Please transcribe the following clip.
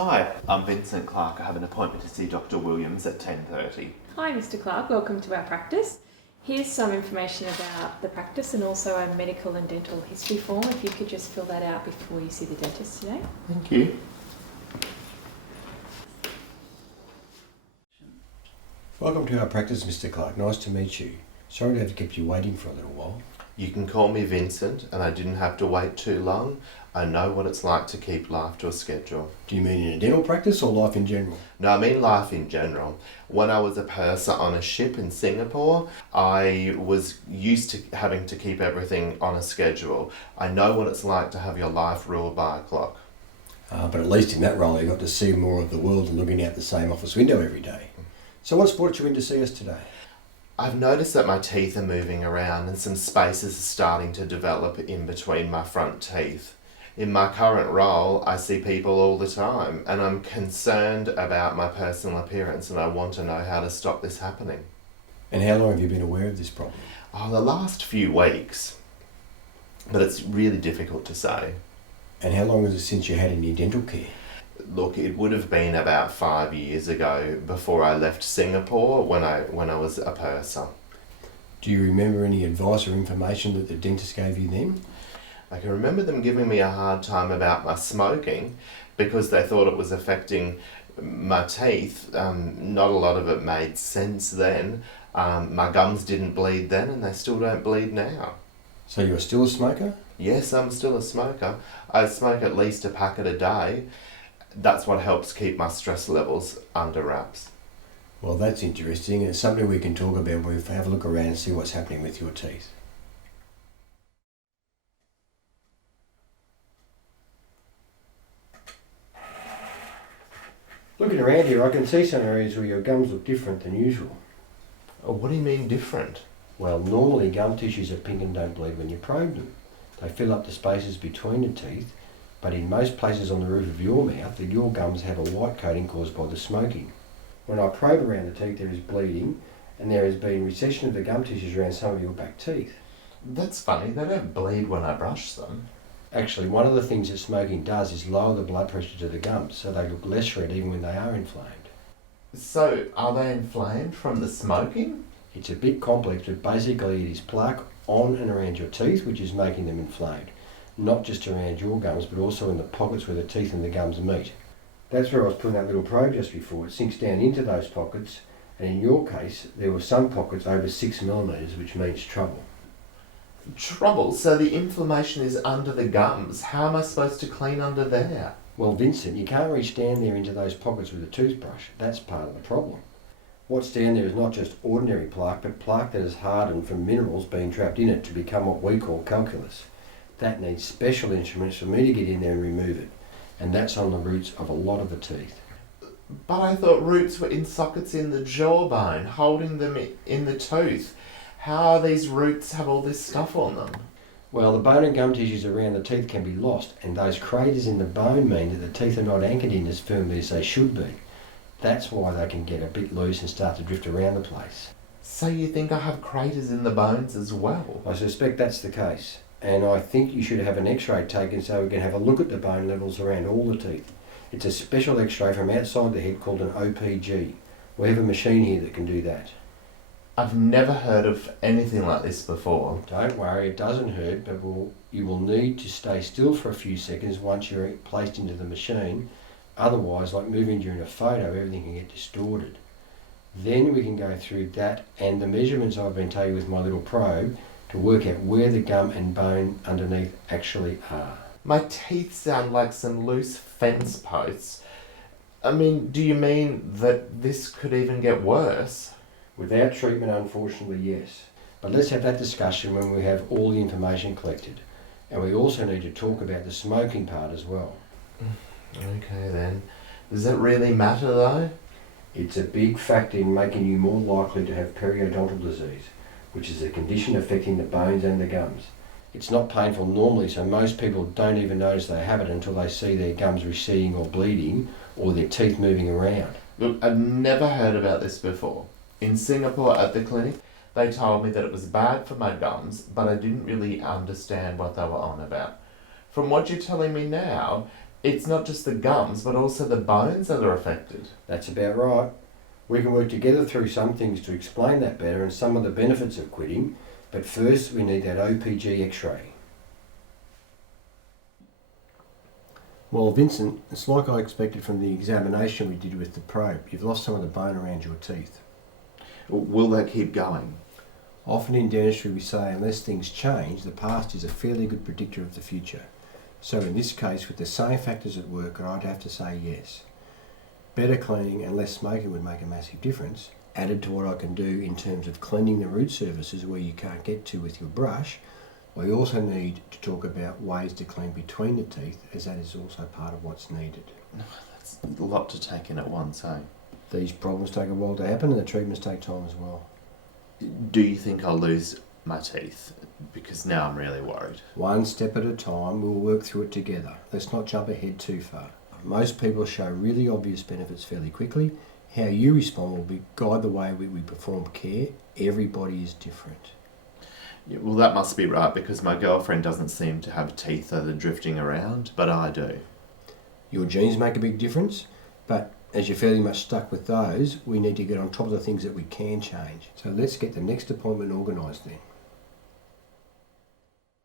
Hi, I'm Vincent Clarke. I have an appointment to see Dr. Williams at 10:30. Hi Mr. Clarke, welcome to our practice. Here's some information about the practice and also a medical and dental history form. If you could just fill that out before you see the dentist today. Thank you. Welcome to our practice, Mr. Clarke. Nice to meet you. Sorry to have kept you waiting for a little while. You can call me Vincent, and I didn't have to wait too long. I know what it's like to keep life to a schedule. Do you mean in a dental practice or life in general? No, I mean life in general. When I was a purser on a ship in Singapore, I was used to having to keep everything on a schedule. I know what it's like to have your life ruled by a clock. But at least in that role you got to see more of the world than looking out the same office window every day. So what's brought you in to see us today? I've noticed that my teeth are moving around and some spaces are starting to develop in between my front teeth. In my current role, I see people all the time and I'm concerned about my personal appearance and I want to know how to stop this happening. And how long have you been aware of this problem? Oh, the last few weeks, but it's really difficult to say. And how long is it since you had any dental care? Look, it would have been about 5 years ago before I left Singapore when I was a purser. Do you remember any advice or information that the dentist gave you then? I can remember them giving me a hard time about my smoking because they thought it was affecting my teeth. Not a lot of it made sense then. My gums didn't bleed then and they still don't bleed now. So you're still a smoker? Yes, I'm still a smoker. I smoke at least a packet a day. That's what helps keep my stress levels under wraps. Well, that's interesting. It's something we can talk about when we have a look around and see what's happening with your teeth. Looking around here, I can see some areas where your gums look different than usual. Oh, what do you mean different? Well, normally gum tissues are pink and don't bleed when you probe them. They fill up the spaces between the teeth, but in most places on the roof of your mouth, your gums have a white coating caused by the smoking. When I probe around the teeth, there is bleeding, and there has been recession of the gum tissues around some of your back teeth. That's funny, they don't bleed when I brush them. Actually, one of the things that smoking does is lower the blood pressure to the gums, so they look less red even when they are inflamed. So, are they inflamed from the smoking? It's a bit complex, but basically it is plaque on and around your teeth which is making them inflamed. Not just around your gums, but also in the pockets where the teeth and the gums meet. That's where I was putting that little probe just before. It sinks down into those pockets, and in your case, there were some pockets over 6 millimetres, which means trouble. Trouble? So the inflammation is under the gums. How am I supposed to clean under there? Well, Vincent, you can't reach down there into those pockets with a toothbrush. That's part of the problem. What's down there is not just ordinary plaque, but plaque that has hardened from minerals being trapped in it to become what we call calculus. That needs special instruments for me to get in there and remove it. And that's on the roots of a lot of the teeth. But I thought roots were in sockets in the jawbone, holding them in the tooth. How are these roots have all this stuff on them? Well, the bone and gum tissues around the teeth can be lost, and those craters in the bone mean that the teeth are not anchored in as firmly as they should be. That's why they can get a bit loose and start to drift around the place. So you think I have craters in the bones as well? I suspect that's the case. And I think you should have an x-ray taken so we can have a look at the bone levels around all the teeth. It's a special x-ray from outside the head called an OPG. We have a machine here that can do that. I've never heard of anything like this before. Don't worry, it doesn't hurt, but you will need to stay still for a few seconds once you're placed into the machine. Otherwise, like moving during a photo, everything can get distorted. Then we can go through that and the measurements I've been taking with my little probe to work out where the gum and bone underneath actually are. My teeth sound like some loose fence posts. I mean, do you mean that this could even get worse? Without treatment, unfortunately, yes. But let's have that discussion when we have all the information collected. And we also need to talk about the smoking part as well. Okay then. Does it really matter though? It's a big factor in making you more likely to have periodontal disease, which is a condition affecting the bones and the gums. It's not painful normally, so most people don't even notice they have it until they see their gums receding or bleeding or their teeth moving around. Look, I've never heard about this before. In Singapore at the clinic, they told me that it was bad for my gums, but I didn't really understand what they were on about. From what you're telling me now, It's not just the gums, but also the bones that are affected. That's about right. We can work together through some things to explain that better and some of the benefits of quitting, but first we need that OPG x-ray. Well, Vincent, it's like I expected from the examination we did with the probe. You've lost some of the bone around your teeth. Will that keep going? Often in dentistry we say unless things change, the past is a fairly good predictor of the future. So in this case, with the same factors at work, I'd have to say yes. Better cleaning and less smoking would make a massive difference. Added to what I can do in terms of cleaning the root surfaces where you can't get to with your brush, we also need to talk about ways to clean between the teeth, as that is also part of what's needed. That's a lot to take in at once, eh? These problems take a while to happen and the treatments take time as well. Do you think I'll lose my teeth? Because now I'm really worried. One step at a time, we'll work through it together. Let's not jump ahead too far. Most people show really obvious benefits fairly quickly. How you respond will guide the way we perform care. Everybody is different. Yeah, well, that must be right, because my girlfriend doesn't seem to have teeth that are drifting around, but I do. Your genes make a big difference, but as you're fairly much stuck with those, we need to get on top of the things that we can change. So let's get the next appointment organised then.